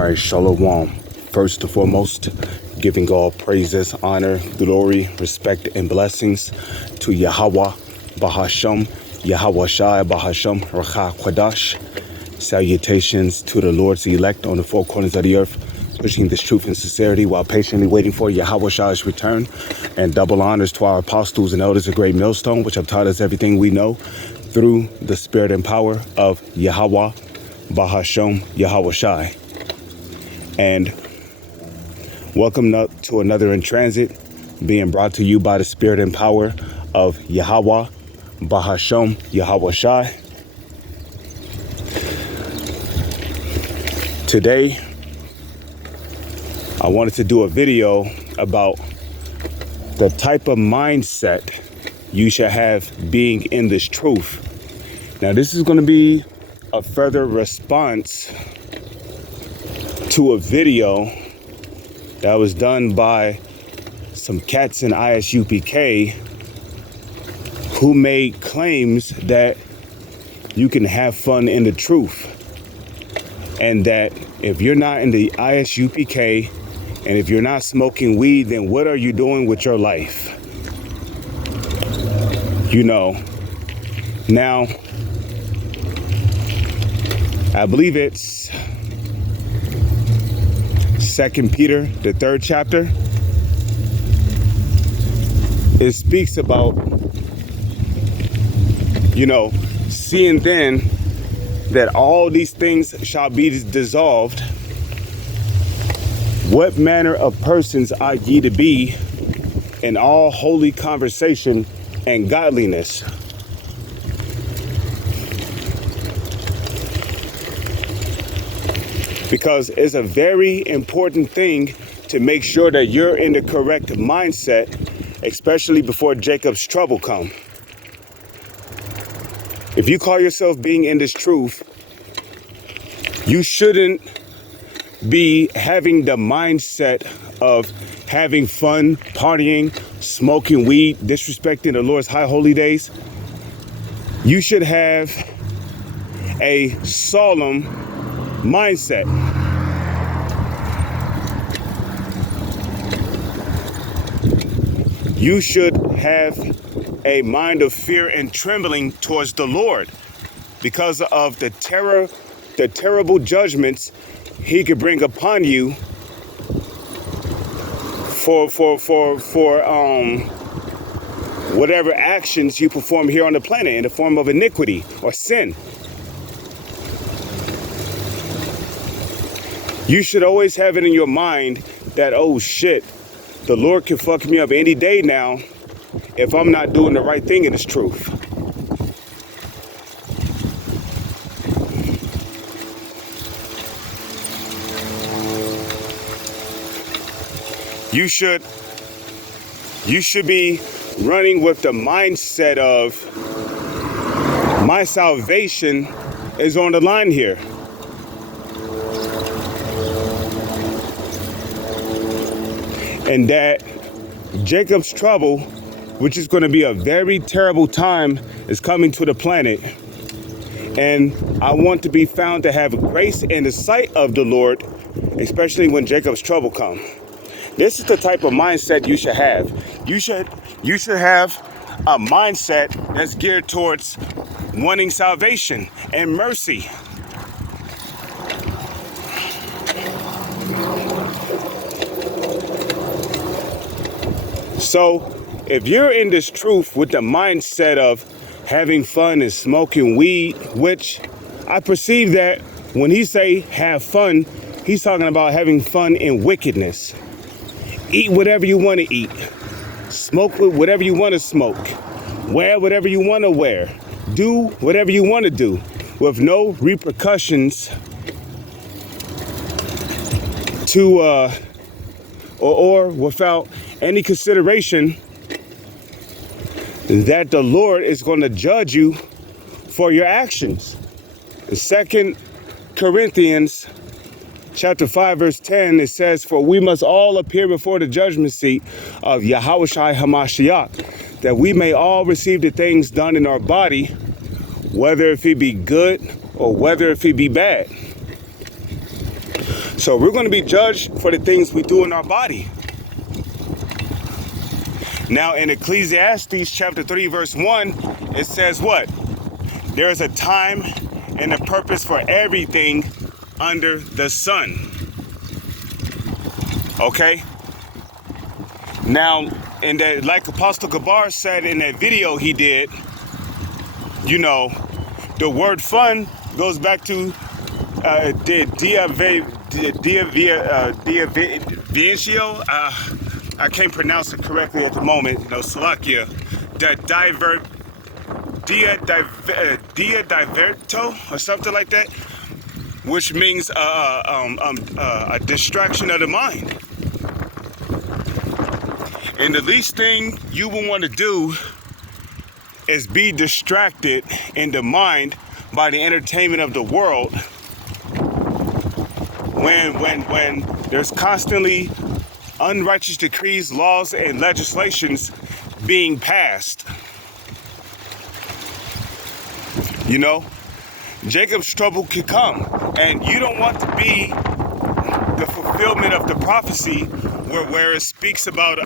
All right, Shalom. First and foremost, giving all praises, honor, glory, respect, and blessings to Yahweh, Bahasham, Yahweh Shai, Bahasham, Rakha Kwadash. Salutations to the Lord's elect on the four corners of the earth, pushing this truth and sincerity while patiently waiting for Yahweh Shai's return. And double honors to our apostles and elders of Great Millstone, which have taught us everything we know through the spirit and power of Yahweh, Bahasham, Yahweh Shai. And welcome to another In Transit, being brought to you by the spirit and power of Yahweh, Bahasham, Yahweh Shai. Today, I wanted to do a video about the type of mindset you should have being in this truth. Now, this is going to be a further response to a video that was done by some cats in ISUPK who made claims that you can have fun in the truth, and that if you're not in the ISUPK and if you're not smoking weed, then what are you doing with your life? You know, now, I believe it's 2 Peter, the 3rd chapter. It speaks about, seeing then that all these things shall be dissolved, what manner of persons are ye to be in all holy conversation and godliness? Because it's a very important thing to make sure that you're in the correct mindset, especially before Jacob's trouble come. If you call yourself being in this truth, you shouldn't be having the mindset of having fun, partying, smoking weed, disrespecting the Lord's high holy days. You should have a solemn mindset. You should have a mind of fear and trembling towards the Lord because of the terrible judgments he could bring upon you for whatever actions you perform here on the planet in the form of iniquity or sin. You should always have it in your mind that, oh shit, the Lord can fuck me up any day now if I'm not doing the right thing in this truth. You should be running with the mindset of, my salvation is on the line here. And that Jacob's trouble, which is going to be a very terrible time, is coming to the planet. And I want to be found to have grace in the sight of the Lord, especially when Jacob's trouble comes. This is the type of mindset you should have. You should have a mindset that's geared towards wanting salvation and mercy. So if you're in this truth with the mindset of having fun and smoking weed, which I perceive that when he say have fun, he's talking about having fun in wickedness. Eat whatever you want to eat. Smoke whatever you want to smoke. Wear whatever you want to wear. Do whatever you want to do with no repercussions to or without any consideration that the Lord is going to judge you for your actions. In 2 Corinthians chapter 5, verse 10, it says, for we must all appear before the judgment seat of Yahweh Shai HaMashiach, that we may all receive the things done in our body, whether if it be good or whether if it be bad. So we're going to be judged for the things we do in our body. Now in Ecclesiastes chapter 3 verse 1, it says what? There is a time and a purpose for everything under the sun. Okay? Now, and that, like Apostle Gabar said in that video he did, you know, the word fun goes back to Diavencio. I can't pronounce it correctly at the moment. You know, Salakia. Dia diverto or something like that, which means a distraction of the mind. And the least thing you will want to do is be distracted in the mind by the entertainment of the world when there's constantly unrighteous decrees, laws, and legislations being passed. You know, Jacob's trouble could come, and you don't want to be the fulfillment of the prophecy where it speaks about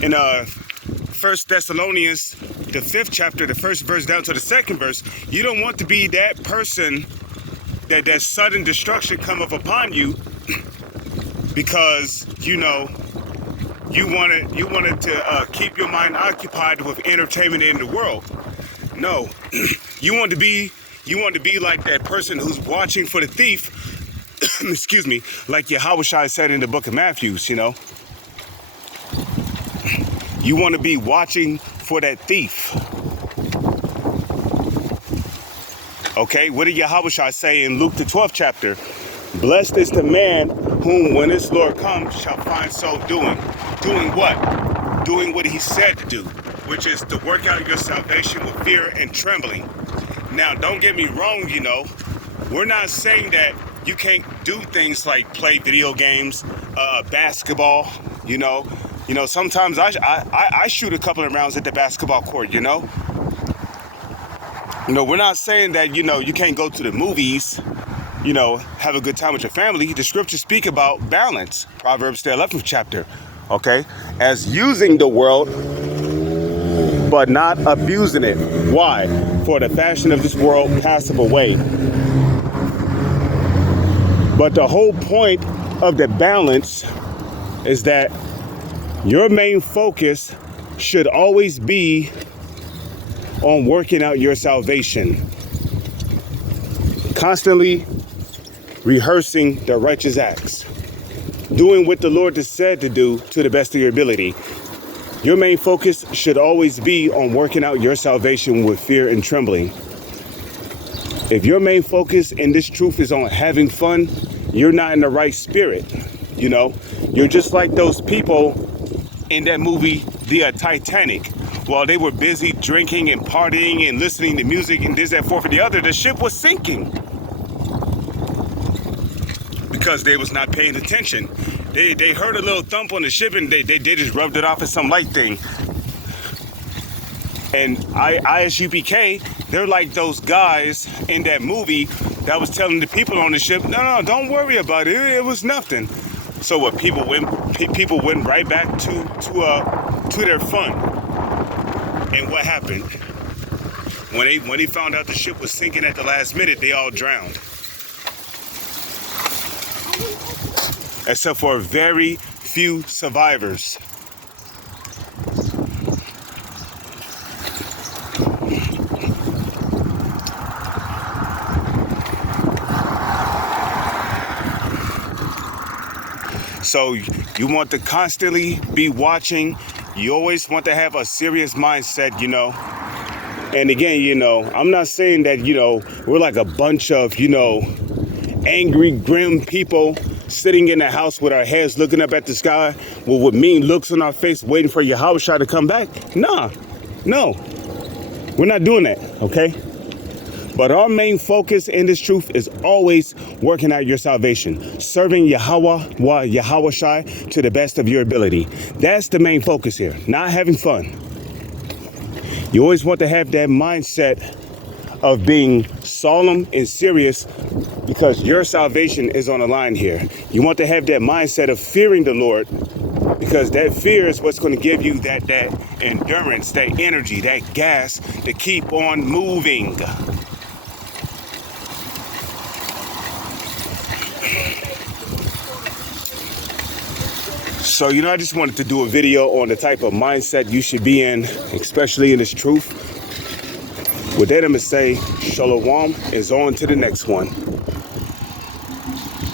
in 1 Thessalonians, the 5th chapter, the 1st verse down to the 2nd verse. You don't want to be that person that sudden destruction cometh upon you because, you know, you wanted to keep your mind occupied with entertainment in the world. No, you want to be like that person who's watching for the thief. Excuse me, like Yahushua said in the book of Matthew. You know, you want to be watching for that thief. Okay, what did Yahushua say in Luke the 12th chapter? Blessed is the man whom, when his Lord comes, shall find so doing. Doing what? Doing what he said to do, which is to work out your salvation with fear and trembling. Now, don't get me wrong, you know, we're not saying that you can't do things like play video games, basketball, you know. Sometimes I shoot a couple of rounds at the basketball court, you know. You know, we're not saying that, you know, you can't go to the movies, you know, have a good time with your family. The scriptures speak about balance. Proverbs, the 11th chapter, okay? As using the world, but not abusing it. Why? For the fashion of this world passeth away. But the whole point of the balance is that your main focus should always be on working out your salvation. Constantly rehearsing the righteous acts. Doing what the Lord has said to do to the best of your ability. Your main focus should always be on working out your salvation with fear and trembling. If your main focus in this truth is on having fun, you're not in the right spirit. You know, you're just like those people in that movie, The Titanic. While they were busy drinking and partying and listening to music and this, that, fourth, and the other, the ship was sinking. Because they was not paying attention. They heard a little thump on the ship and they just rubbed it off as some light thing. And ISUPK, they're like those guys in that movie that was telling the people on the ship, no, don't worry about it. It was nothing. So what? People went right back to their fun. And what happened? When they found out the ship was sinking at the last minute, they all drowned. Except for very few survivors. So you want to constantly be watching. You always want to have a serious mindset, you know. And again, you know, I'm not saying that, you know, we're like a bunch of, you know, angry, grim people sitting in the house with our heads looking up at the sky with mean looks on our face waiting for Yahushua to come back. No, we're not doing that, okay? But our main focus in this truth is always working out your salvation, serving Yahushua to the best of your ability. That's the main focus here, not having fun. You always want to have that mindset of being solemn and serious because your salvation is on the line here. You want to have that mindset of fearing the Lord, because that fear is what's going to give you that endurance, that energy, that gas to keep on moving. So, I just wanted to do a video on the type of mindset you should be in, especially in this truth. With that, I'm going to say, Shalom is on to the next one.